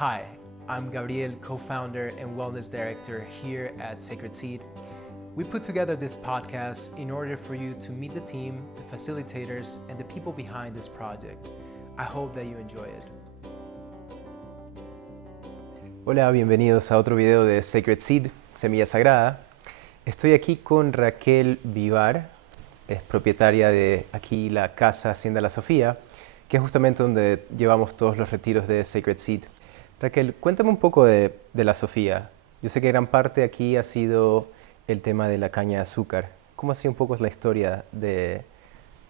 Hi, I'm Gabriel, co-founder and wellness director here at Sacred Seed. We put together this podcast in order for you to meet the team, the facilitators, and the people behind this project. I hope that you enjoy it. Hola, bienvenidos a otro video de Sacred Seed, Semilla Sagrada. Estoy aquí con Raquel Vivar, es propietaria de aquí la Casa Hacienda La Sofía, que es justamente donde llevamos todos los retiros de Sacred Seed. Raquel, cuéntame un poco de La Sofía. Yo sé que gran parte aquí ha sido el tema de la caña de azúcar. ¿Cómo ha sido un poco la historia de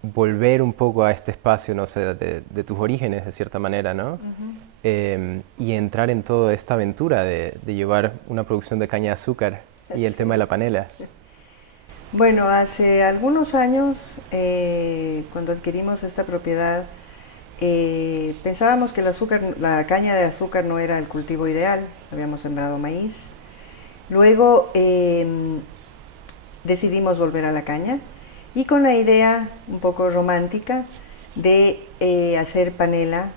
volver un poco a este espacio, no sé, de tus orígenes, de cierta manera, ¿no? Y entrar en toda esta aventura de llevar una producción de caña de azúcar y el tema de la panela. Bueno, hace algunos años, cuando adquirimos esta propiedad, pensábamos que la caña de azúcar no era el cultivo ideal. Habíamos sembrado maíz. Luego decidimos volver a la caña y con la idea un poco romántica de hacer panela,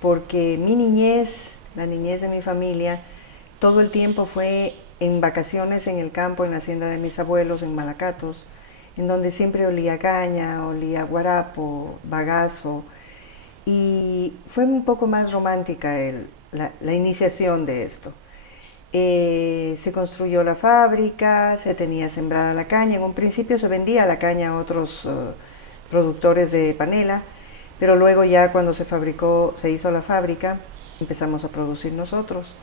porque mi niñez, la niñez de mi familia, todo el tiempo fue en vacaciones en el campo, en la hacienda de mis abuelos, en Malacatos, en donde siempre olía caña, olía guarapo, bagazo, y fue un poco más romántica la iniciación de esto. Se construyó la fábrica, se tenía sembrada la caña, en un principio se vendía la caña a otros productores de panela, pero luego ya cuando se hizo la fábrica, empezamos a producir nosotros.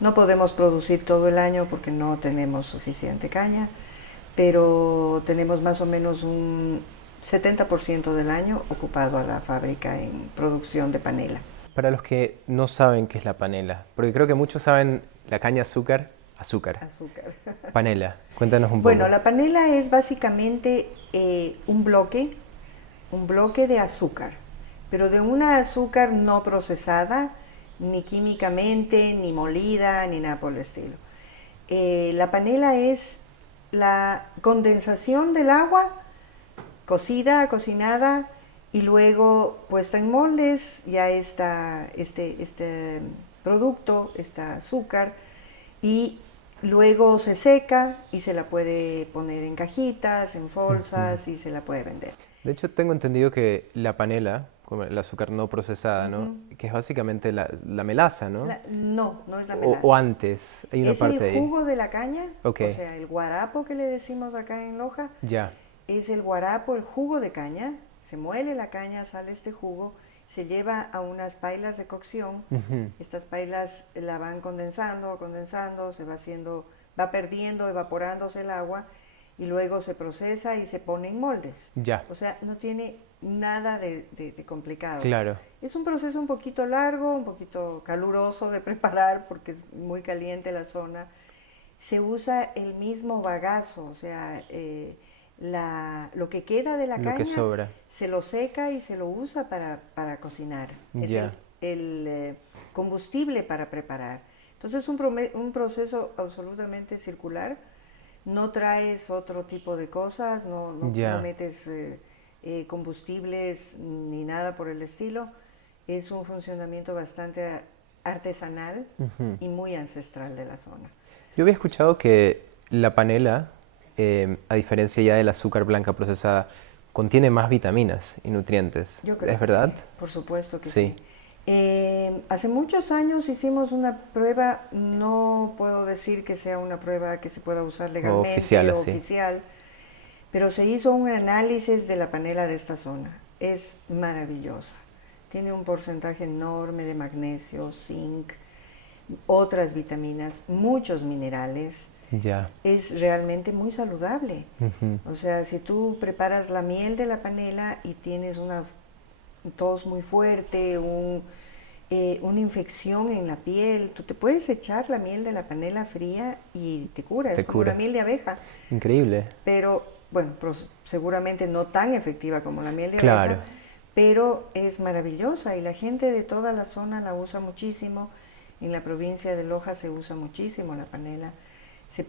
No podemos producir todo el año porque no tenemos suficiente caña, pero tenemos más o menos un 70% del año ocupado a la fábrica en producción de panela. Para los que no saben qué es la panela, porque creo que muchos saben la caña azúcar. Panela, cuéntanos un poco. Bueno, la panela es básicamente un bloque de azúcar, pero de una azúcar no procesada, ni químicamente, ni molida, ni nada por el estilo. La panela es la condensación del agua, cocinada, y luego puesta en moldes, ya está este producto, este azúcar, y luego se seca y se la puede poner en cajitas, en bolsas, y se la puede vender. De hecho, tengo entendido que la panela, como el azúcar no procesada, ¿no? Que es básicamente la melaza, ¿no? No es la melaza. O antes, hay una parte ahí. Es el jugo de la caña, Okay. o sea, el guarapo que le decimos acá en Loja. Ya. Es el guarapo, el jugo de caña. Se muele la caña, sale este jugo, se lleva a unas pailas de cocción. Estas pailas la van condensando, se va perdiendo, evaporándose el agua, y luego se procesa y se pone en moldes. Ya. O sea, no tiene nada de complicado. Claro. Es un proceso un poquito largo, un poquito caluroso de preparar porque es muy caliente la zona. Se usa el mismo bagazo, o sea, lo que queda de la caña, que sobra, se lo seca y se lo usa para cocinar. Es el combustible para preparar. Entonces es un proceso absolutamente circular. No traes otro tipo de cosas, no metes combustibles ni nada por el estilo. Es un funcionamiento bastante artesanal y muy ancestral de la zona. Yo había escuchado que la panela, a diferencia ya del azúcar blanca procesada, contiene más vitaminas y nutrientes. Yo creo ¿Es verdad? Sí, por supuesto que sí. Hace muchos años hicimos una prueba, no puedo decir que sea una prueba que se pueda usar legalmente o oficial, pero se hizo un análisis de la panela de esta zona. Es maravillosa. Tiene un porcentaje enorme de magnesio, zinc, otras vitaminas, muchos minerales. Ya. Es realmente muy saludable. O sea, si tú preparas la miel de la panela y tienes una tos muy fuerte, una infección en la piel, tú te puedes echar la miel de la panela fría y te cura. Es como la miel de abeja. Increíble. Pero, bueno, seguramente no tan efectiva como la miel de abeja, pero es maravillosa y la gente de toda la zona la usa muchísimo. En la provincia de Loja se usa muchísimo la panela. Se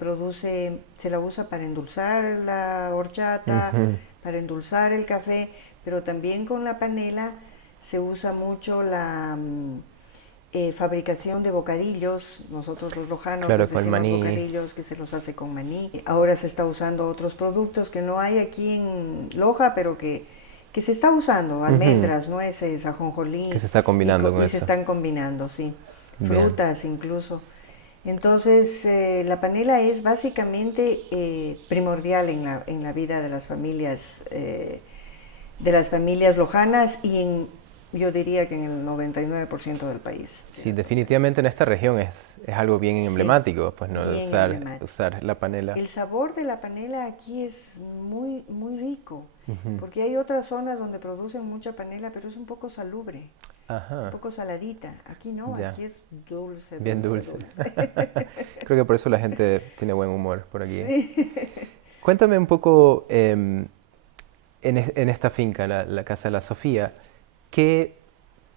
la usa para endulzar la horchata, para endulzar el café, pero también con la panela se usa mucho fabricación de bocadillos. Nosotros los lojanos Claro, les con decimos maní. bocadillos, que se los hace con maní. Ahora se está usando otros productos que no hay aquí en Loja, pero que se está usando, almendras, nueces, ajonjolí, Que se está combinando con y se eso. están combinando, sí, Bien. frutas incluso. Entonces, la panela es básicamente primordial en la vida de las familias lojanas y yo diría que en el 99% del país. Sí, definitivamente en esta región es algo bien Sí, emblemático, pues no, de bien usar, emblemático. usar la panela. El sabor de la panela aquí es muy, muy rico, porque hay otras zonas donde producen mucha panela, pero es un poco salubre, un Ajá, poco saladita. Aquí no, ya, aquí es dulce, bien dulce, dulce. dulce. Creo que por eso la gente tiene buen humor por aquí. Sí. Cuéntame un poco, en esta finca, la Casa de la Sofía, ¿qué,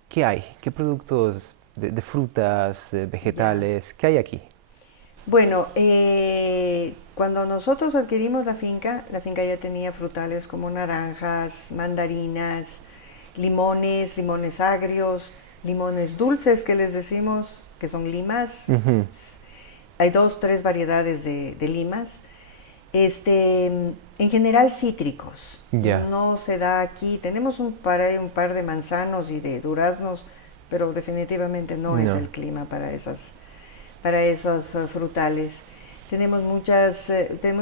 qué hay? ¿Qué productos de frutas, Ya. vegetales, qué hay aquí? Bueno, cuando nosotros adquirimos la finca ya tenía frutales como naranjas, mandarinas, limones, limones agrios, limones dulces que les decimos, que son limas. Ujú. Hay dos, tres variedades de limas. En general cítricos. Ya, No se da aquí. Tenemos un par de manzanos y de duraznos, pero definitivamente no es no. el clima para esos frutales. Tenemos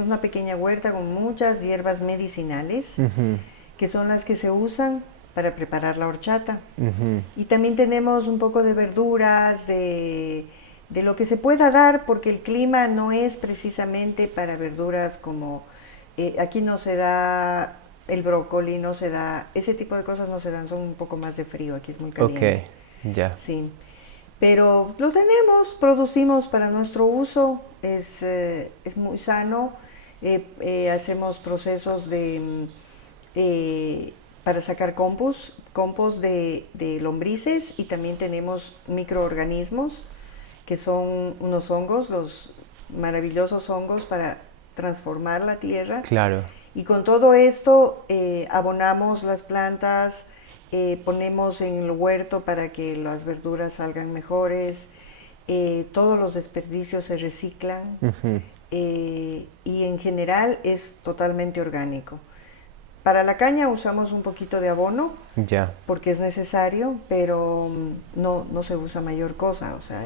una pequeña huerta con muchas hierbas medicinales, Ujú, que son las que se usan para preparar la horchata. ujú. Y también tenemos un poco de verduras, de lo que se pueda dar, porque el clima no es precisamente para verduras como aquí no se da el brócoli, no se da, ese tipo de cosas no se dan, son un poco más de frío, aquí es muy Ok, caliente. ya. Sí, pero lo tenemos, producimos para nuestro uso, es muy sano, hacemos procesos para sacar compost de lombrices y también tenemos microorganismos que son unos hongos, los maravillosos hongos para transformar la tierra. Claro. Y con todo esto abonamos las plantas, ponemos en el huerto para que las verduras salgan mejores, todos los desperdicios se reciclan Ujú. y en general es totalmente orgánico. Para la caña usamos un poquito de abono Ya. porque es necesario, pero no se usa mayor cosa, o sea,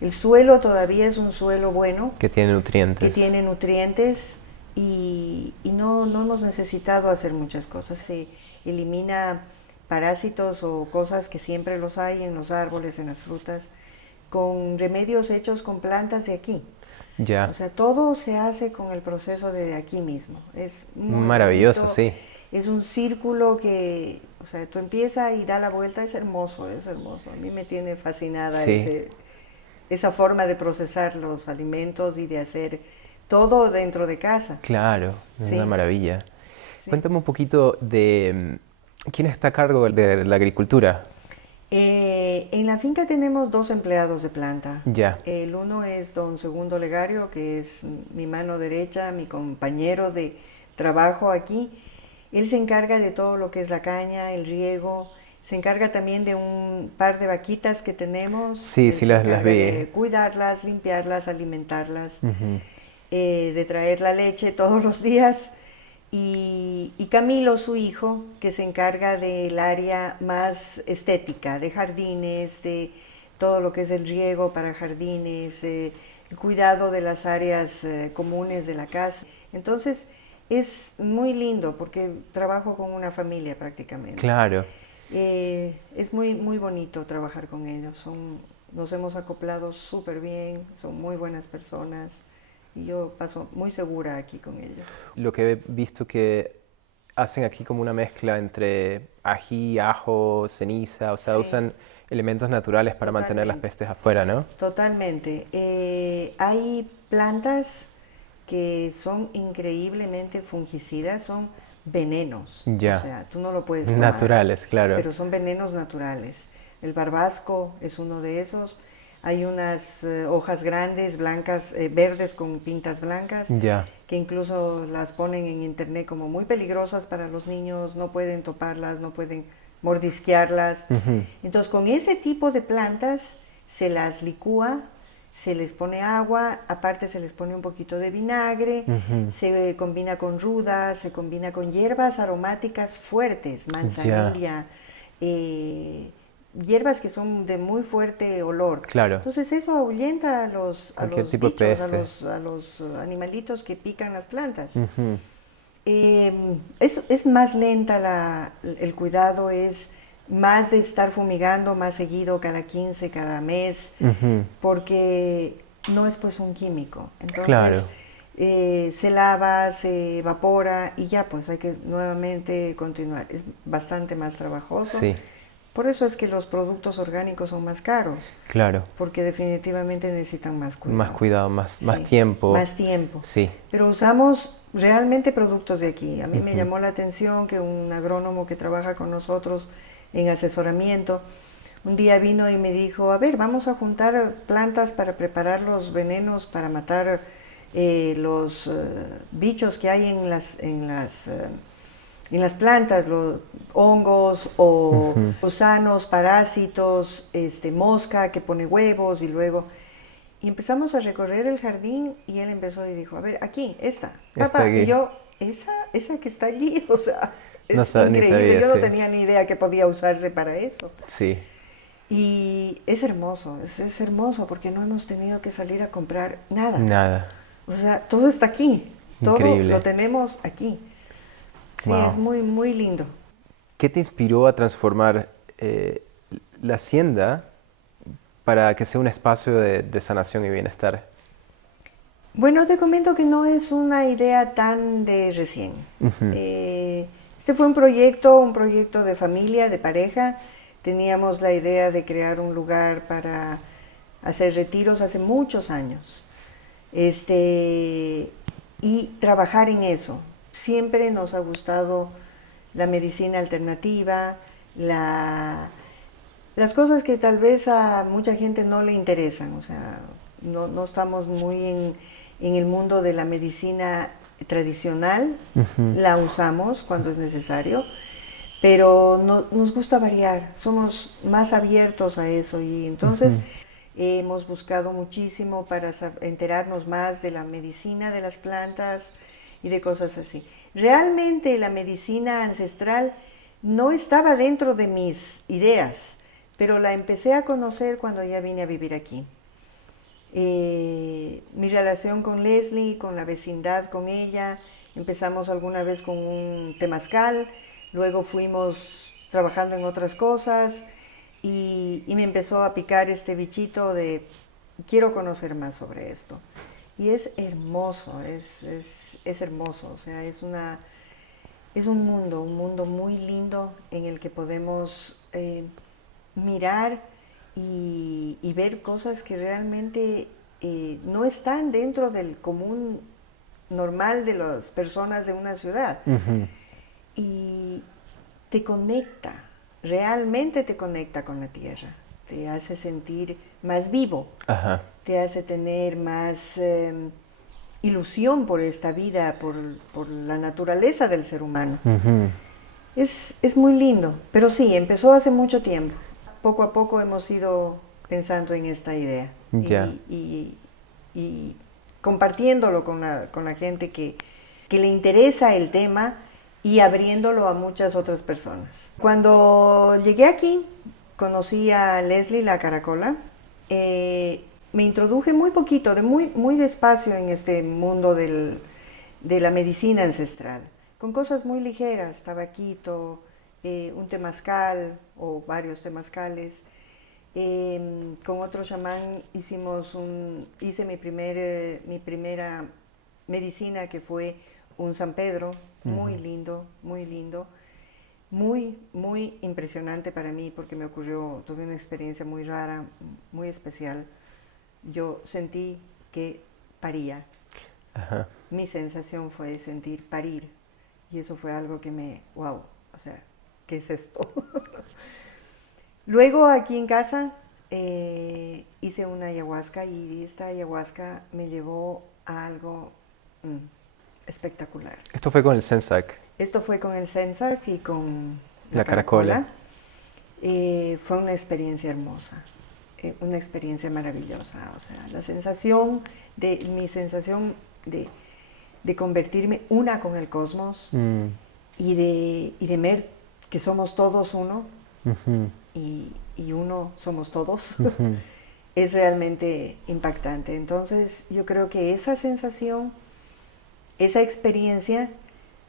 el suelo todavía es un suelo bueno, Que tiene que nutrientes. tiene nutrientes y no hemos necesitado hacer muchas cosas. Se elimina parásitos o cosas que siempre los hay en los árboles, en las frutas, con remedios hechos con plantas de aquí. O Ya. sea, todo se hace con el proceso de aquí mismo. Es muy Maravilloso, bonito. sí. Es un círculo que, o sea, tú empiezas y da la vuelta, es hermoso, es hermoso. A mí me tiene fascinada Sí, esa forma de procesar los alimentos y de hacer todo dentro de casa. claro, es una Sí, maravilla. sí. Cuéntame un poquito de quién está a cargo de la agricultura. En la finca tenemos dos empleados de planta. Ya. El uno es don Segundo Legario, que es mi mano derecha, mi compañero de trabajo aquí. Él se encarga de todo lo que es la caña, el riego, se encarga también de un par de vaquitas que tenemos. Sí, Él sí, se las encarga vi. de cuidarlas, limpiarlas, alimentarlas, Ujú. de traer la leche todos los días. Y Camilo, su hijo, que se encarga del área más estética, de jardines, de todo lo que es el riego para jardines, el cuidado de las áreas comunes de la casa. Entonces es muy lindo porque trabajo con una familia prácticamente. Claro. Es muy, muy bonito trabajar con ellos. Nos hemos acoplado súper bien, son muy buenas personas y yo paso muy segura aquí con ellos. Lo que he visto que hacen aquí como una mezcla entre ají, ajo, ceniza, o sea, Sí, usan elementos naturales para mantener las totalmente, pestes afuera, ¿no? totalmente. Hay plantas que son increíblemente fungicidas, son venenos, o Ya. sea, tú no lo puedes tomar, Naturales, claro. pero son venenos naturales. El barbasco es uno de esos. Hay unas hojas grandes, blancas, verdes con pintas blancas, Ya. que incluso las ponen en internet como muy peligrosas para los niños, no pueden toparlas, no pueden mordisquearlas. Ujú. Entonces, con ese tipo de plantas se las licúa, se les pone agua, aparte se les pone un poquito de vinagre, Ujú. se combina con ruda, se combina con hierbas aromáticas fuertes, Ya, manzanilla, hierbas que son de muy fuerte olor. claro. Entonces eso ahuyenta a Cualquier los tipo de bichos, peste. a los animalitos que pican las plantas. Ujú. Es más lenta el cuidado, es más de estar fumigando más seguido, cada 15, cada mes, Ujú. porque no es pues un químico. Entonces Claro, se lava, se evapora y ya pues hay que nuevamente continuar. Es bastante más trabajoso. sí, Por eso es que los productos orgánicos son más caros, claro. porque definitivamente necesitan más Más cuidado. cuidado, más Sí, tiempo. más tiempo. Sí. Pero usamos realmente productos de aquí. A mí me Ujú. llamó la atención que un agrónomo que trabaja con nosotros en asesoramiento, un día vino y me dijo, a ver, vamos a juntar plantas para preparar los venenos para matar los bichos que hay en las plantas, los hongos o Ujú. gusanos, parásitos, mosca que pone huevos y luego... Y empezamos a recorrer el jardín y él empezó y dijo, a ver, aquí, esta, Está papá. Y aquí. yo, esa que está allí, o sea, No es ni increíble. sabía, Yo no sí. tenía ni idea que podía usarse para eso. Sí, Y es hermoso, es hermoso porque no hemos tenido que salir a comprar nada. nada. O sea, todo está aquí, todo lo Increíble. tenemos aquí. Sí, es Wow. muy, muy lindo. ¿Qué te inspiró a transformar la hacienda para que sea un espacio de sanación y bienestar? Bueno, te comento que no es una idea tan de recién. Ujú. Este fue un proyecto de familia, de pareja. Teníamos la idea de crear un lugar para hacer retiros hace muchos años. Y trabajar en eso. Siempre nos ha gustado la medicina alternativa, las cosas que tal vez a mucha gente no le interesan, o sea, no estamos muy en el mundo de la medicina tradicional, Ujú. la usamos cuando es necesario, pero nos gusta variar, somos más abiertos a eso y entonces Ujú. hemos buscado muchísimo para enterarnos más de la medicina de las plantas y de cosas así. Realmente la medicina ancestral no estaba dentro de mis ideas, pero la empecé a conocer cuando ya vine a vivir aquí. Mi relación con Leslie, con la vecindad con ella, empezamos alguna vez con un temazcal, luego fuimos trabajando en otras cosas y me empezó a picar este bichito de quiero conocer más sobre esto. Y es hermoso, es hermoso, o sea, es un mundo muy lindo en el que podemos mirar y ver cosas que realmente no están dentro del común normal de las personas de una ciudad. Ujú. Y te conecta, realmente te conecta con la tierra, te hace sentir más vivo, Ajá. te hace tener más ilusión por esta vida, por la naturaleza del ser humano. Ujú. Es muy lindo, pero sí, empezó hace mucho tiempo. Poco a poco hemos ido pensando en esta idea Ya. y compartiéndolo con la gente que le interesa el tema y abriéndolo a muchas otras personas. Cuando llegué aquí, conocí a Leslie la Caracola. Me introduje muy poquito, muy despacio en este mundo de la medicina ancestral, con cosas muy ligeras, tabaquito, un temazcal o varios temazcales. Con otro chamán hice mi primera medicina que fue un San Pedro, muy lindo, muy lindo, muy, muy impresionante para mí porque tuve una experiencia muy rara, muy especial. Yo sentí que paría. Ajá. Mi sensación fue sentir parir y eso fue algo que wow, o sea, ¿qué es esto? Luego aquí en casa hice una ayahuasca y esta ayahuasca me llevó a algo espectacular. Esto fue con el Sensak, Esto fue con el Sensak y con la la caracola. caracola. fue una experiencia hermosa, una experiencia maravillosa. O sea, mi sensación de convertirme una con el cosmos y de ver que somos todos uno y uno somos todos, es realmente impactante. Entonces yo creo que esa sensación, esa experiencia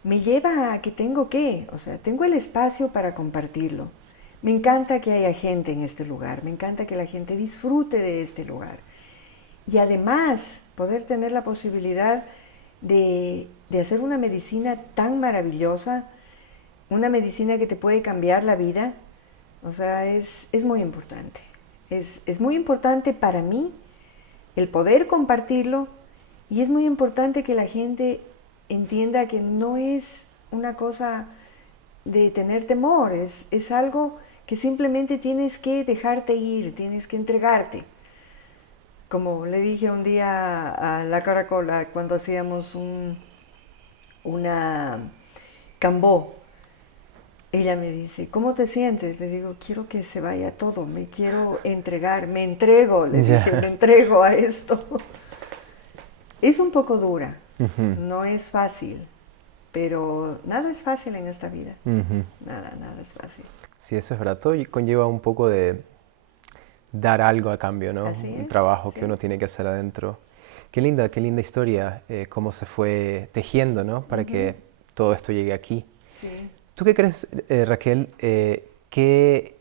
me lleva a que tengo el espacio para compartirlo. Me encanta que haya gente en este lugar, me encanta que la gente disfrute de este lugar. Y además poder tener la posibilidad de hacer una medicina tan maravillosa, una medicina que te puede cambiar la vida, o sea, es muy importante. Es muy importante para mí el poder compartirlo y es muy importante que la gente entienda que no es una cosa de tener temor, es algo que simplemente tienes que dejarte ir, tienes que entregarte. Como le dije un día a la Caracola cuando hacíamos una cambó, ella me dice, ¿cómo te sientes? Le digo, quiero que se vaya todo, me quiero entregar, me entrego, le dije, me entrego a esto. Es un poco dura, no es fácil, pero nada es fácil en esta vida. Nada es fácil. Sí, eso es verdad. Todo conlleva un poco de dar algo a cambio, ¿no? Así es, Un trabajo sí. que uno tiene que hacer adentro. Qué linda historia, cómo se fue tejiendo, ¿no? Para que todo esto llegue aquí. Sí. ¿Tú qué crees, Raquel? ¿Qué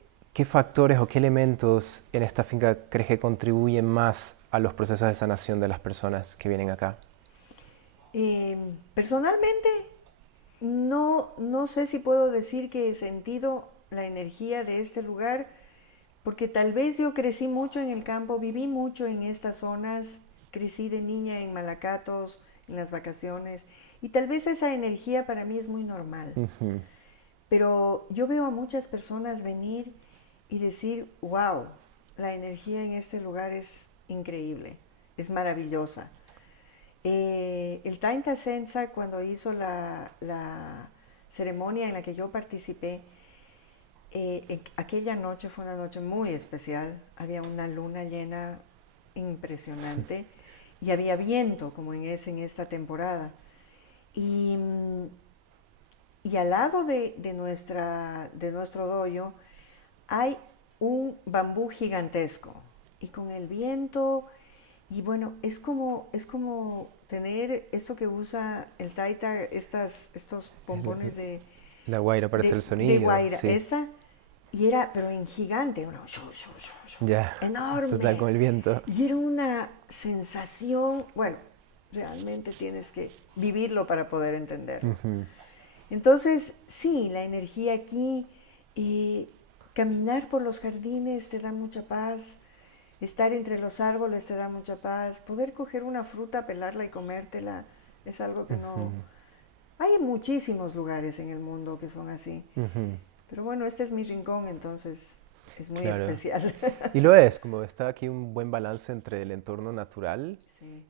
factores o qué elementos en esta finca crees que contribuyen más a los procesos de sanación de las personas que vienen acá? Personalmente, no sé si puedo decir que he sentido la energía de este lugar, porque tal vez yo crecí mucho en el campo, viví mucho en estas zonas, crecí de niña en Malacatos, en las vacaciones, y tal vez esa energía para mí es muy normal. Pero yo veo a muchas personas venir y decir, wow, la energía en este lugar es increíble, es maravillosa. El Tainta Sensa, cuando hizo la ceremonia en la que yo participé, aquella noche fue una noche muy especial, había una luna llena impresionante y había viento como en esta temporada. Y al lado de nuestro doyo hay un bambú gigantesco y con el viento, y bueno, es como tener esto que usa el taita, estos pompones de La guaira para hacer el sonido. de guaira, sí. Y era, pero en gigante, uno, Ya, enorme. total, con el viento. Y era una sensación, bueno, realmente tienes que vivirlo para poder entenderlo. Entonces, sí, la energía aquí, caminar por los jardines te da mucha paz, estar entre los árboles te da mucha paz, poder coger una fruta, pelarla y comértela, es algo que no... Hay muchísimos lugares en el mundo que son así, pero bueno, este es mi rincón, entonces es muy especial. Y lo es, como está aquí un buen balance entre el entorno natural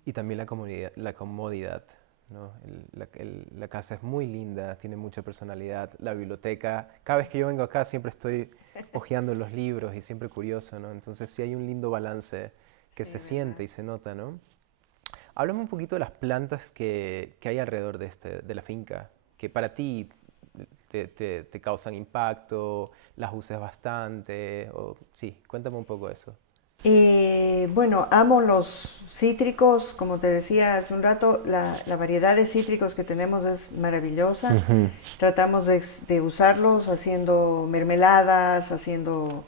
y también la comodidad, ¿no? La casa es muy linda, tiene mucha personalidad, la biblioteca, cada vez que yo vengo acá siempre estoy hojeando los libros y siempre curioso, ¿no? Entonces sí hay un lindo balance que se siente y se nota, ¿no? Háblame un poquito de las plantas que hay alrededor de la finca, que para ti te causan impacto, las usas bastante, sí, cuéntame un poco de eso. Bueno, amo los cítricos, como te decía hace un rato, la variedad de cítricos que tenemos es maravillosa. Tratamos de usarlos haciendo mermeladas, haciendo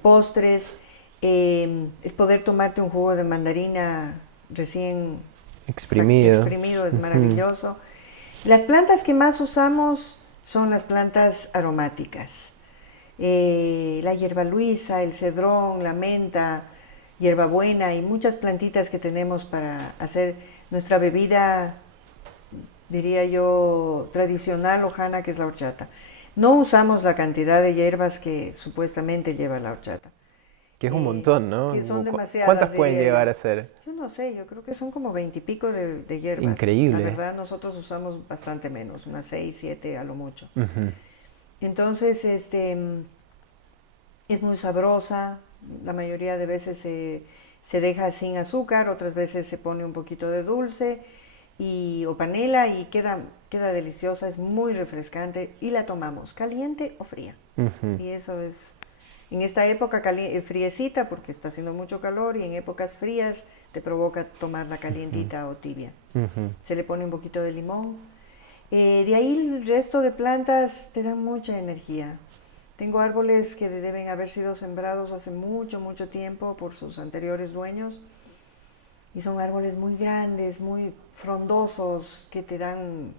postres. El poder tomarte un jugo de mandarina recién exprimido es maravilloso. Las plantas que más usamos son las plantas aromáticas. La hierbaluisa, el cedrón, la menta, hierbabuena y muchas plantitas que tenemos para hacer nuestra bebida, diría yo, tradicional ojana, que es la horchata. No usamos la cantidad de hierbas que supuestamente lleva la horchata. Que es un montón, ¿no? Que son demasiadas. ¿Cuántas pueden llevar a ser? Yo no sé, yo creo que son como 20 y pico de hierbas. Increíble. La verdad, nosotros usamos bastante menos, unas 6, 7 a lo mucho. Entonces, Es muy sabrosa, la mayoría de veces se deja sin azúcar, otras veces se pone un poquito de dulce o panela y queda deliciosa, es muy refrescante y la tomamos caliente o fría. Ujú, Y eso es, en esta época friecita porque está haciendo mucho calor y en épocas frías te provoca tomarla calientita o tibia. ujú. Se le pone un poquito de limón. De ahí el resto de plantas te dan mucha energía. Tengo árboles que deben haber sido sembrados hace mucho, mucho tiempo por sus anteriores dueños y son árboles muy grandes, muy frondosos, que te dan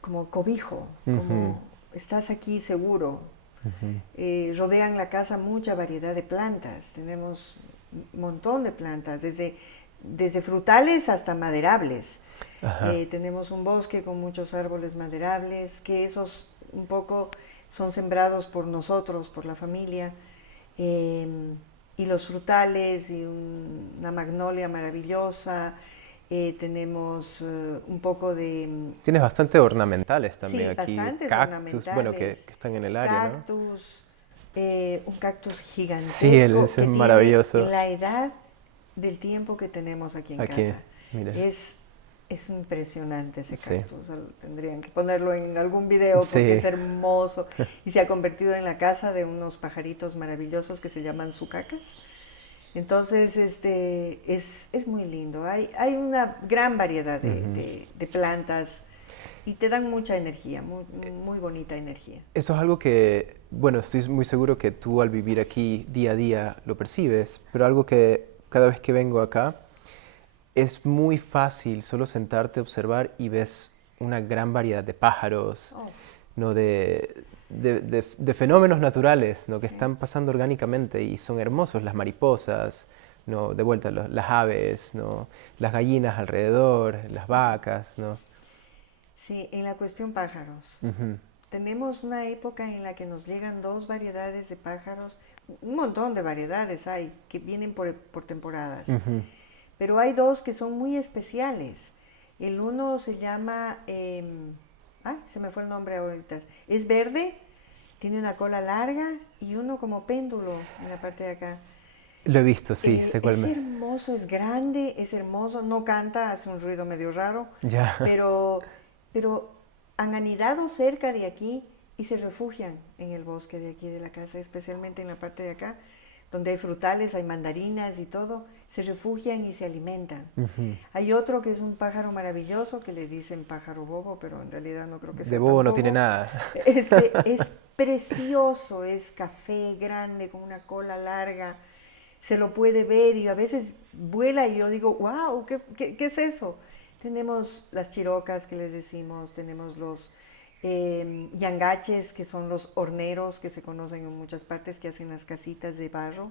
como cobijo, Ujú, como estás aquí seguro. ujú. Rodean la casa mucha variedad de plantas, tenemos un montón de plantas, desde frutales hasta maderables. Ajá. Tenemos un bosque con muchos árboles maderables, que esos un poco son sembrados por nosotros, por la familia. eh, y los frutales y una magnolia maravillosa. Tenemos un poco de, Tienes bastante ornamentales también sí, aquí, bastantes cactus, bueno, ornamentales, que están en el área, ¿no? cactus, un cactus Sí, gigantesco ese es que tiene maravilloso. la edad del tiempo que tenemos aquí en Aquí, casa. mira. Es, es impresionante ese Sí, cactus, tendrían que ponerlo en algún video porque es sí. hermoso y se ha convertido en la casa de unos pajaritos maravillosos que se llaman sucacas. Entonces, es muy lindo. Hay una gran variedad Ujú. de plantas y te dan mucha energía, muy, muy bonita energía. Eso es algo que, bueno, estoy muy seguro que tú al vivir aquí día a día lo percibes, pero algo que cada vez que vengo acá es muy fácil solo sentarte a observar y ves una gran variedad de pájaros, Oh, ¿no? De fenómenos naturales, ¿no? Que sí. están pasando orgánicamente y son hermosos, las mariposas, ¿no? De vuelta las aves, ¿no? Las gallinas alrededor, las vacas, ¿no? Sí, en la cuestión pájaros. Ujú, Tenemos una época en la que nos llegan dos variedades de pájaros, un montón de variedades hay que vienen por temporadas, ujú. pero hay dos que son muy especiales. El uno se llama, ay, se me fue el nombre ahorita, es verde, tiene una cola larga y uno como péndulo en la parte de acá. Lo he visto, sí, sé cuál Es me... hermoso, es grande, es hermoso, no canta, hace un ruido medio raro, Ya, pero, pero han anidado cerca de aquí y se refugian en el bosque de aquí de la casa, especialmente en la parte de acá, donde hay frutales, hay mandarinas y todo, se refugian y se alimentan. ujú. Hay otro que es un pájaro maravilloso, que le dicen pájaro bobo, pero en realidad no creo que De sea bobo tan no tiene bobo. nada. Es precioso, es café grande, con una cola larga, se lo puede ver y a veces vuela y yo digo, wow, ¿qué es eso? Tenemos las chirocas que les decimos, tenemos los yangaches, que son los horneros que se conocen en muchas partes, que hacen las casitas de barro.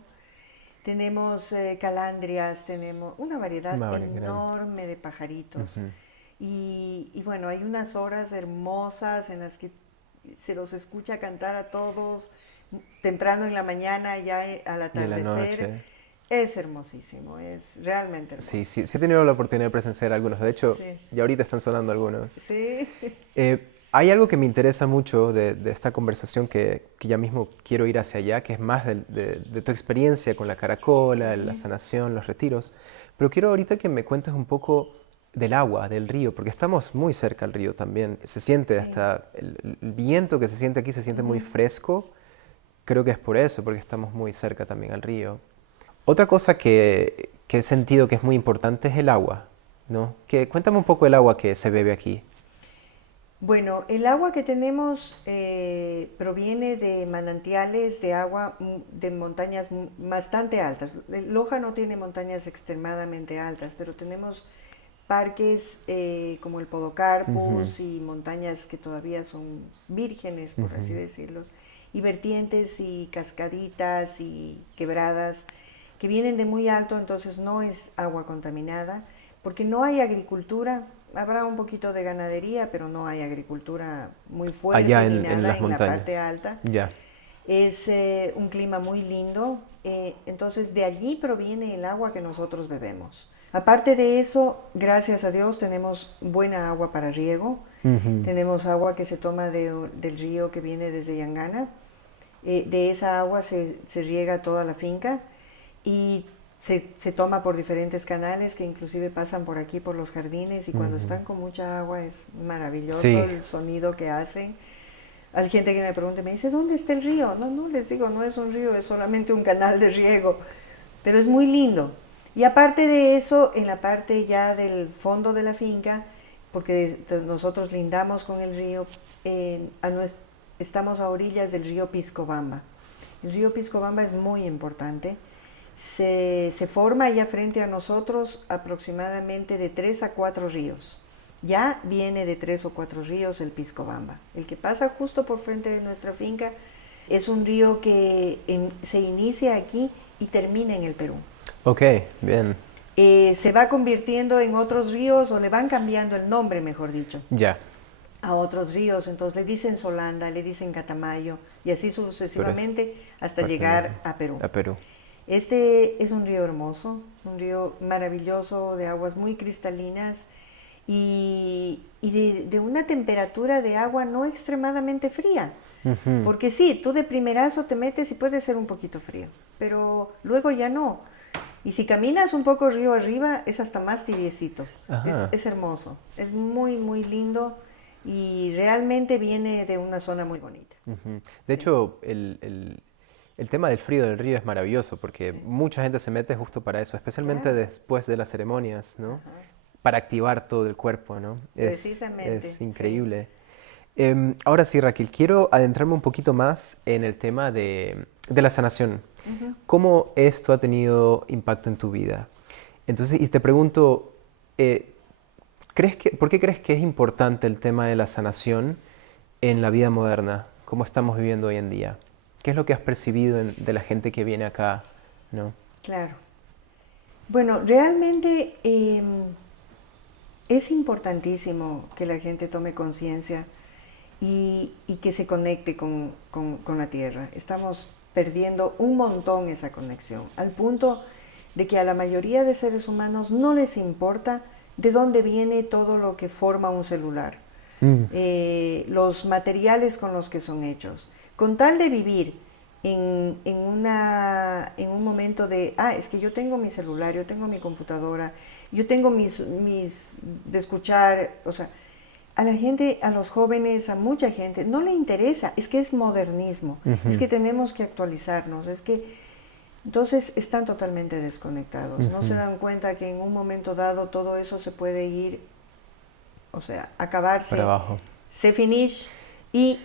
Tenemos calandrias, tenemos una variedad Grande. enorme de pajaritos. Ujú. Y bueno, hay unas horas hermosas en las que se los escucha cantar a todos temprano en la mañana, ya al Y en la atardecer. noche. Es hermosísimo, es realmente Sí, hermoso. sí, sí he tenido la oportunidad de presenciar algunos. De hecho, Sí, ya ahorita están sonando algunos. sí. Hay algo que me interesa mucho de esta conversación que ya mismo quiero ir hacia allá, que es más de tu experiencia con la caracola, la sanación, los retiros. Pero quiero ahorita que me cuentes un poco del agua, del río, porque estamos muy cerca al río también. Se siente Sí. hasta el viento que se siente aquí, se siente muy fresco. Creo que es por eso, porque estamos muy cerca también al río. Otra cosa que he sentido que es muy importante es el agua, ¿no? Cuéntame un poco del agua que se bebe aquí. Bueno, el agua que tenemos proviene de manantiales de agua de montañas bastante altas. Loja no tiene montañas extremadamente altas, pero tenemos parques como el Ujú, Podocarpus y montañas que todavía son vírgenes, por así ujú. decirlo, y vertientes y cascaditas y quebradas que vienen de muy alto, entonces no es agua contaminada, porque no hay agricultura. Habrá un poquito de ganadería, pero no hay agricultura muy fuerte Allá ni en nada las en la parte montañas. alta. Ya. Es un clima muy lindo, entonces de allí proviene el agua que nosotros bebemos. Aparte de eso, gracias a Dios tenemos buena agua para riego, Ujú, tenemos agua que se toma del río que viene desde Yangana de esa agua se riega toda la finca y se toma por diferentes canales que inclusive pasan por aquí, por los jardines, y cuando están con mucha agua es maravilloso Sí. el sonido que hacen. Hay gente que me pregunta, me dice, ¿dónde está el río? No, no, les digo, no es un río, es solamente un canal de riego, pero es muy lindo. Y aparte de eso, en la parte ya del fondo de la finca, porque nosotros lindamos con el río, estamos a orillas del río Piscobamba. El río Piscobamba es muy importante. Se forma ya frente a nosotros aproximadamente de 3 a 4 ríos. Ya viene de 3 o 4 ríos el Piscobamba. El que pasa justo por frente de nuestra finca es un río que se inicia aquí y termina en el Perú. Ok, bien. Se va convirtiendo en otros ríos, o le van cambiando el nombre, mejor dicho, Ya. a otros ríos. Entonces le dicen Solanda, le dicen Catamayo, y así sucesivamente hasta llegar a Perú. A Perú. Este es un río hermoso, un río maravilloso, de aguas muy cristalinas y de una temperatura de agua no extremadamente fría. Porque sí, tú de primerazo te metes y puede ser un poquito frío, pero luego ya no. Y si caminas un poco río arriba, es hasta más tibiecito. Es hermoso, es muy, muy lindo y realmente viene de una zona muy bonita. De hecho, el tema del frío del río es maravilloso porque mucha gente se mete justo para eso, especialmente después de las ceremonias, ¿no? Para activar todo el cuerpo, ¿no? Precisamente. Es increíble. Ahora sí, Raquel, quiero adentrarme un poquito más en el tema de la sanación. ¿Cómo esto ha tenido impacto en tu vida? Entonces, y te pregunto, ¿por qué crees que es importante el tema de la sanación en la vida moderna, como estamos viviendo hoy en día? ¿Qué es lo que has percibido de la gente que viene acá, ¿no? Claro. Bueno, realmente es importantísimo que la gente tome conciencia y que se conecte con la tierra. Estamos perdiendo un montón esa conexión, al punto de que a la mayoría de seres humanos no les importa de dónde viene todo lo que forma un celular, los materiales con los que son hechos. Con tal de vivir en un momento de, es que yo tengo mi celular, yo tengo mi computadora, yo tengo de escuchar, o sea, a la gente, a los jóvenes, a mucha gente, no le interesa, es que es modernismo, es que tenemos que actualizarnos, es que entonces están totalmente desconectados, no se dan cuenta que en un momento dado todo eso se puede ir, o sea, acabarse, para abajo. se finish y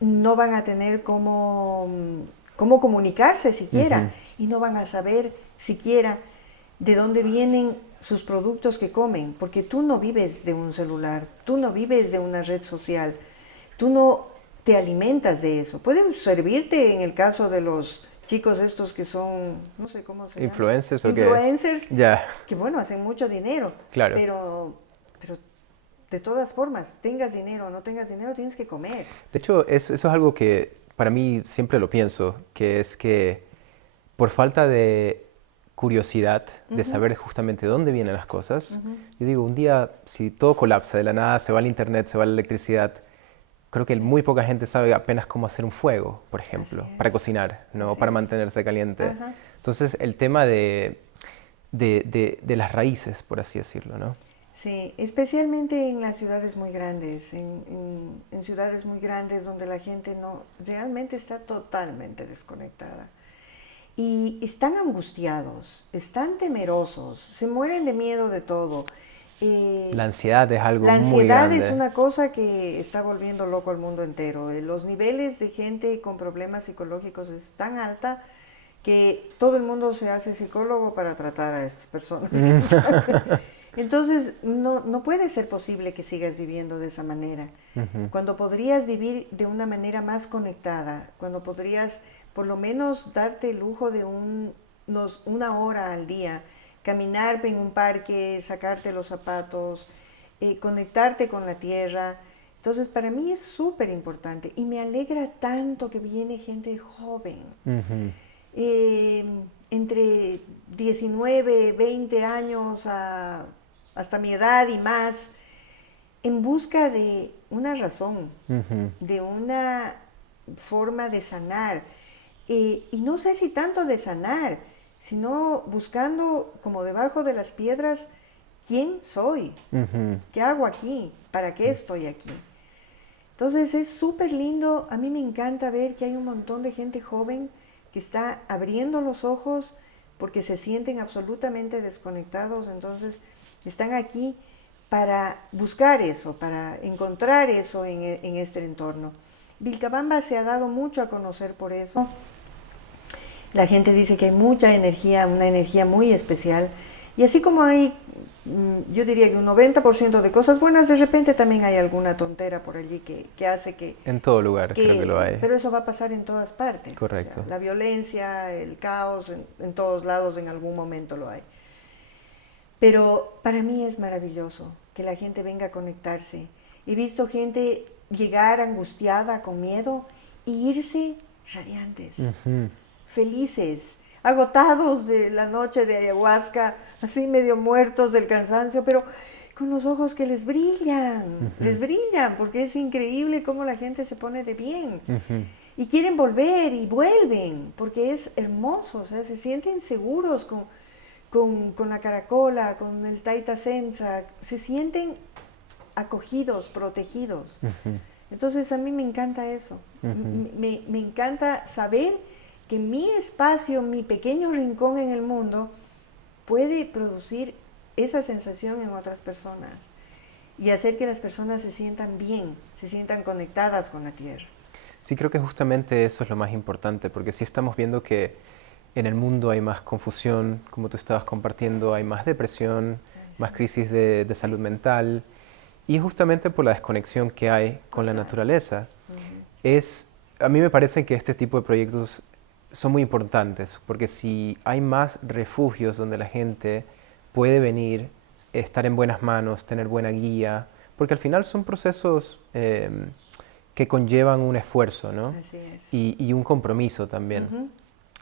no van a tener cómo comunicarse siquiera y no van a saber siquiera de dónde vienen sus productos que comen, porque tú no vives de un celular, tú no vives de una red social, tú no te alimentas de eso. Pueden servirte en el caso de los chicos estos que son, no sé cómo se llama. ¿Influencers o qué? Influencers, Ya. que bueno, hacen mucho dinero, Claro. pero de todas formas, tengas dinero o no tengas dinero, tienes que comer. De hecho, eso es algo que para mí siempre lo pienso, que es que por falta de curiosidad de saber justamente dónde vienen las cosas, yo digo, un día si todo colapsa de la nada, se va el internet, se va la electricidad, creo que muy poca gente sabe apenas cómo hacer un fuego, por ejemplo, para cocinar, ¿no? Para mantenerse caliente. Entonces, el tema de las raíces, por así decirlo, ¿no? Sí, especialmente en las ciudades muy grandes, en ciudades muy grandes donde la gente no realmente está totalmente desconectada. Y están angustiados, están temerosos, se mueren de miedo de todo. La ansiedad es algo muy grande. La ansiedad es una cosa que está volviendo loco al mundo entero. Los niveles de gente con problemas psicológicos es tan alta que todo el mundo se hace psicólogo para tratar a estas personas. Entonces, no puede ser posible que sigas viviendo de esa manera. Cuando podrías vivir de una manera más conectada, cuando podrías por lo menos darte el lujo de una hora al día, caminar en un parque, sacarte los zapatos, conectarte con la tierra. Entonces, para mí es súper importante y me alegra tanto que viene gente joven. Entre 19, 20 años hasta mi edad y más, en busca de una razón, de una forma de sanar. Y no sé si tanto de sanar, sino buscando como debajo de las piedras quién soy, qué hago aquí, para qué estoy aquí. Entonces es súper lindo, a mí me encanta ver que hay un montón de gente joven que está abriendo los ojos porque se sienten absolutamente desconectados, entonces están aquí para buscar eso, para encontrar eso en este entorno. Vilcabamba se ha dado mucho a conocer por eso. La gente dice que hay mucha energía, una energía muy especial. Y así como hay, yo diría que un 90% de cosas buenas, de repente también hay alguna tontera por allí que hace que... En todo lugar creo que lo hay. Pero eso va a pasar en todas partes. Correcto. O sea, la violencia, el caos, en todos lados en algún momento lo hay. Pero para mí es maravilloso que la gente venga a conectarse. He visto gente llegar angustiada, con miedo, y irse radiantes, felices, agotados de la noche de ayahuasca, así medio muertos del cansancio, pero con los ojos que les brillan, porque es increíble cómo la gente se pone de bien. Y quieren volver y vuelven, porque es hermoso, o sea, se sienten seguros con la caracola, con el taita senza, se sienten acogidos, protegidos. Entonces a mí me encanta eso, me encanta saber que mi espacio, mi pequeño rincón en el mundo puede producir esa sensación en otras personas y hacer que las personas se sientan bien, se sientan conectadas con la tierra. Sí, creo que justamente eso es lo más importante, porque sí estamos viendo que en el mundo hay más confusión, como tú estabas compartiendo, hay más depresión, más crisis de salud mental, y justamente por la desconexión que hay con la naturaleza. A mí me parece que este tipo de proyectos son muy importantes, porque si hay más refugios donde la gente puede venir, estar en buenas manos, tener buena guía, porque al final son procesos que conllevan un esfuerzo, ¿no? Así es. Y un compromiso también.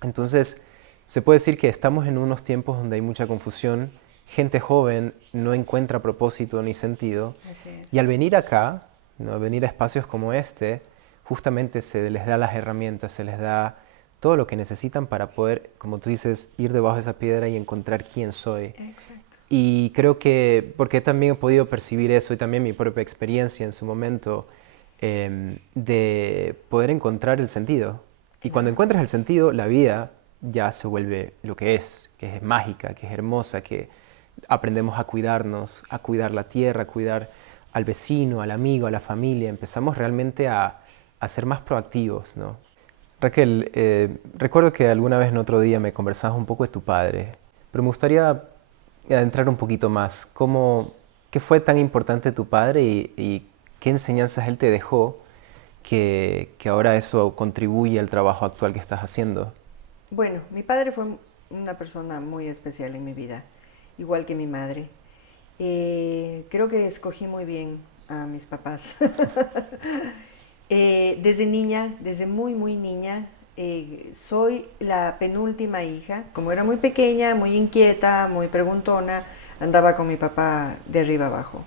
Entonces, se puede decir que estamos en unos tiempos donde hay mucha confusión, gente joven no encuentra propósito ni sentido, Así es. y al venir acá, ¿no? Al venir a espacios como este, justamente se les da las herramientas, se les da todo lo que necesitan para poder, como tú dices, ir debajo de esa piedra y encontrar quién soy. Exacto. Y creo que, porque también he podido percibir eso y también mi propia experiencia en su momento, de poder encontrar el sentido. Y cuando encuentras el sentido, la vida ya se vuelve lo que es mágica, que es hermosa, que aprendemos a cuidarnos, a cuidar la tierra, a cuidar al vecino, al amigo, a la familia. Empezamos realmente a ser más proactivos, ¿no? Raquel, recuerdo que alguna vez en otro día me conversabas un poco de tu padre, pero me gustaría adentrar un poquito más. ¿Qué fue tan importante tu padre y qué enseñanzas él te dejó que ahora eso contribuye al trabajo actual que estás haciendo? Bueno, mi padre fue una persona muy especial en mi vida, igual que mi madre. Creo que escogí muy bien a mis papás. Desde niña, desde muy niña, soy la penúltima hija. Como era muy pequeña, muy inquieta, muy preguntona, andaba con mi papá de arriba abajo.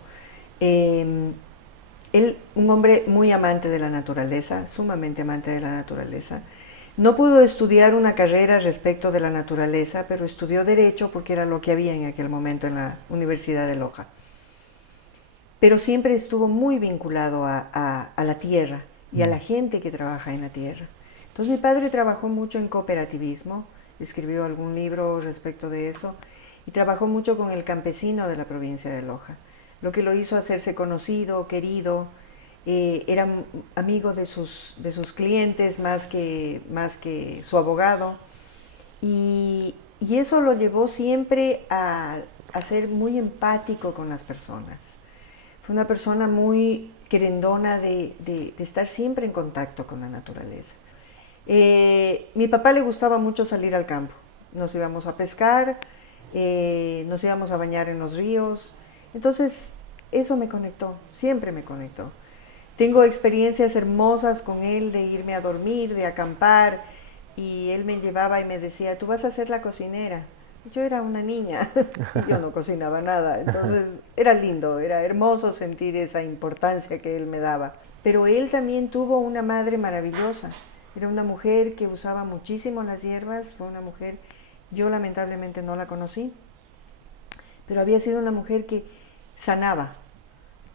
Él, un hombre muy amante de la naturaleza, sumamente amante de la naturaleza. No pudo estudiar una carrera respecto de la naturaleza, pero estudió Derecho porque era lo que había en aquel momento en la Universidad de Loja. Pero siempre estuvo muy vinculado a la tierra y a la gente que trabaja en la tierra. Entonces mi padre trabajó mucho en cooperativismo, escribió algún libro respecto de eso, y trabajó mucho con el campesino de la provincia de Loja, lo que lo hizo hacerse conocido, querido. Era amigo de sus clientes más que su abogado, y eso lo llevó siempre a ser muy empático con las personas. Fue una persona muy querendona de estar siempre en contacto con la naturaleza. Mi papá le gustaba mucho salir al campo. Nos íbamos a pescar, nos íbamos a bañar en los ríos. Entonces, eso me conectó, siempre me conectó. Tengo experiencias hermosas con él de irme a dormir, de acampar, y él me llevaba y me decía, tú vas a ser la cocinera. Yo era una niña, yo no cocinaba nada, entonces era lindo, era hermoso sentir esa importancia que él me daba. pero él también tuvo una madre maravillosa. Era una mujer que usaba muchísimo las hierbas, fue una mujer, yo lamentablemente no la conocí, pero había sido una mujer que sanaba,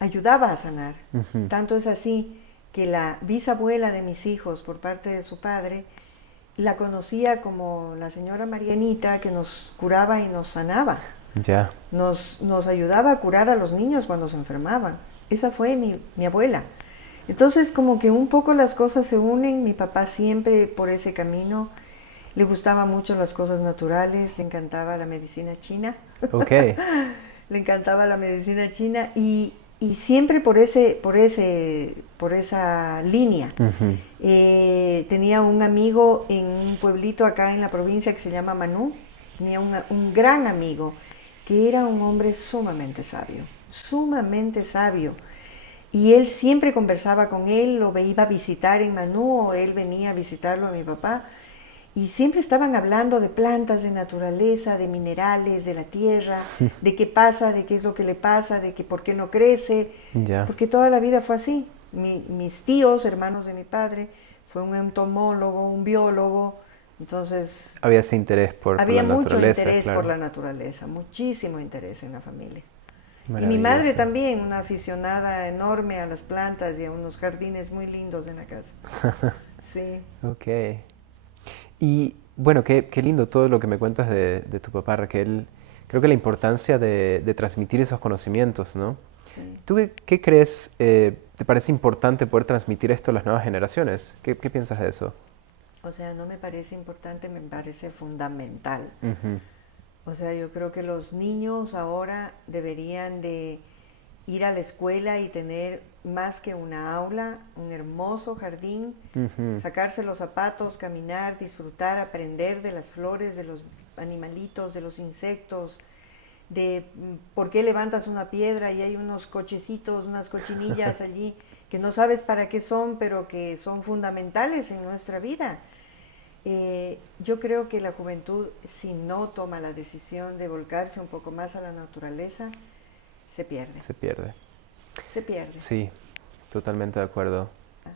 ayudaba a sanar. Tanto es así que la bisabuela de mis hijos, por parte de su padre, la conocía como la señora Marianita, que nos curaba y nos sanaba. Ya. Nos ayudaba a curar a los niños cuando se enfermaban. Esa fue mi abuela. Entonces, como que un poco las cosas se unen. Mi papá siempre por ese camino. Le gustaban mucho las cosas naturales, le encantaba la medicina china. Ok. Le encantaba la medicina china y siempre por esa línea. Tenía un amigo en un pueblito acá en la provincia que se llama Manú. Tenía un gran amigo que era un hombre sumamente sabio. Y él siempre conversaba con él, lo iba a visitar en Manú o él venía a visitarlo a mi papá. Y siempre estaban hablando de plantas, de naturaleza, de minerales, de la tierra, de qué pasa, de qué es lo que le pasa, de que por qué no crece. Ya. Porque toda la vida fue así. Mis tíos, hermanos de mi padre, fue un entomólogo, un biólogo. Entonces, Había ese interés por la había mucho naturaleza, interés claro. por la naturaleza, muchísimo interés en la familia. Y mi Maravilloso. madre también, una aficionada enorme a las plantas y a unos jardines muy lindos en la casa. Sí. Ok. Y bueno, qué lindo todo lo que me cuentas de tu papá, Raquel. Creo que la importancia de transmitir esos conocimientos, ¿no? Sí. ¿Tú qué crees, te parece importante poder transmitir esto a las nuevas generaciones? ¿Qué piensas de eso? O sea, no me parece importante, me parece fundamental. Ujú. O sea, yo creo que los niños ahora deberían de ir a la escuela y tener más que una aula, un hermoso jardín, sacarse los zapatos, caminar, disfrutar, aprender de las flores, de los animalitos, de los insectos, de por qué levantas una piedra y hay unos cochecitos, unas cochinillas allí que no sabes para qué son, pero que son fundamentales en nuestra vida. Yo creo que la juventud, si no toma la decisión de volcarse un poco más a la naturaleza, se pierde. Se pierde. Se pierde. Sí, totalmente de acuerdo.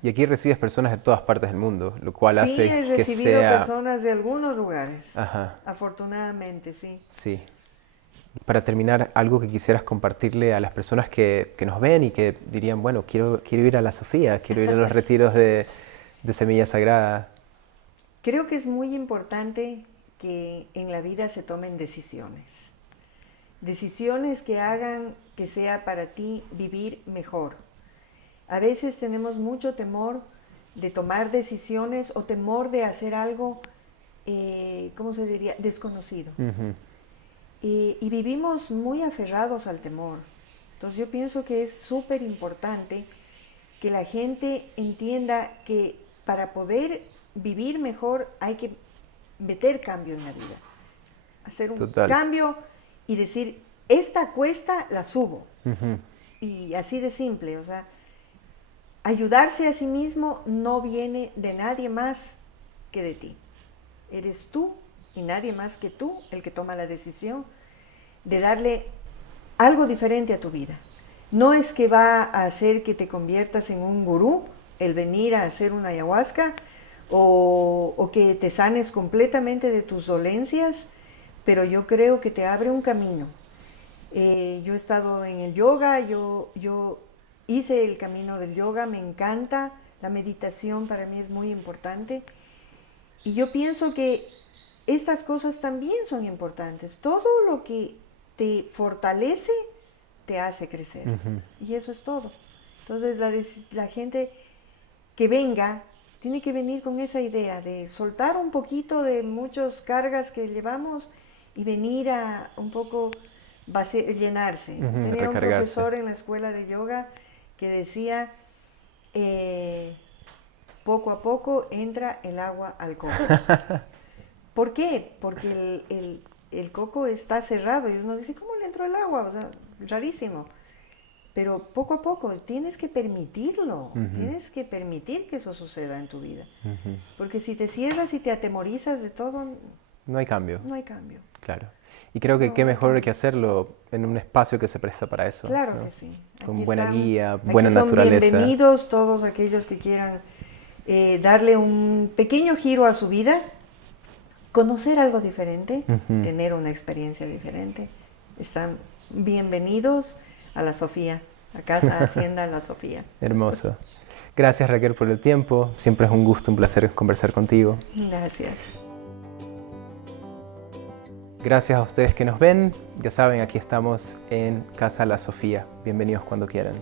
Y aquí recibes personas de todas partes del mundo, lo cual Sí, hace he que recibido sea... personas de algunos lugares. Ajá, Afortunadamente, sí. sí. Para terminar, algo que quisieras compartirle a las personas que nos ven y que dirían, bueno, quiero ir a la Sofía, quiero ir a los retiros de Semilla Sagrada. Creo que es muy importante que en la vida se tomen decisiones. Decisiones que hagan que sea para ti vivir mejor. A veces tenemos mucho temor de tomar decisiones o temor de hacer algo, ¿cómo se diría?, desconocido. Y vivimos muy aferrados al temor. Entonces yo pienso que es súper importante que la gente entienda que para poder vivir mejor hay que meter cambio en la vida. Hacer un Total. cambio y decir, esta cuesta la subo. Y así de simple, o sea, ayudarse a sí mismo no viene de nadie más que de ti. Eres tú y nadie más que tú el que toma la decisión de darle algo diferente a tu vida. No es que va a hacer que te conviertas en un gurú, el venir a hacer una ayahuasca, o que te sanes completamente de tus dolencias, pero yo creo que te abre un camino. Yo he estado en el yoga, yo hice el camino del yoga, me encanta, la meditación para mí es muy importante, y yo pienso que estas cosas también son importantes. Todo lo que te fortalece te hace crecer. Y eso es todo. Entonces la gente que venga tiene que venir con esa idea de soltar un poquito de muchas cargas que llevamos y venir a un poco llenarse. Tenía un profesor en la escuela de yoga que decía, poco a poco entra el agua al coco. ¿Por qué? Porque el coco está cerrado y uno dice, ¿cómo le entró el agua? O sea, rarísimo. Pero poco a poco tienes que permitirlo, tienes que permitir que eso suceda en tu vida. Porque si te cierras y te atemorizas de todo, no hay cambio. No hay cambio. Claro. Y creo que qué mejor que hacerlo en un espacio que se presta para eso. Claro, ¿no? que sí. Con Aquí buena están, guía, aquí buena son naturaleza. bienvenidos todos aquellos que quieran darle un pequeño giro a su vida, conocer algo diferente, tener una experiencia diferente. Están bienvenidos a la Sofía, a Casa Hacienda La Sofía. Hermoso. Gracias, Raquel, por el tiempo. Siempre es un gusto, un placer conversar contigo. Gracias. Gracias a ustedes que nos ven. Ya saben, aquí estamos en Casa La Sofía. Bienvenidos cuando quieran.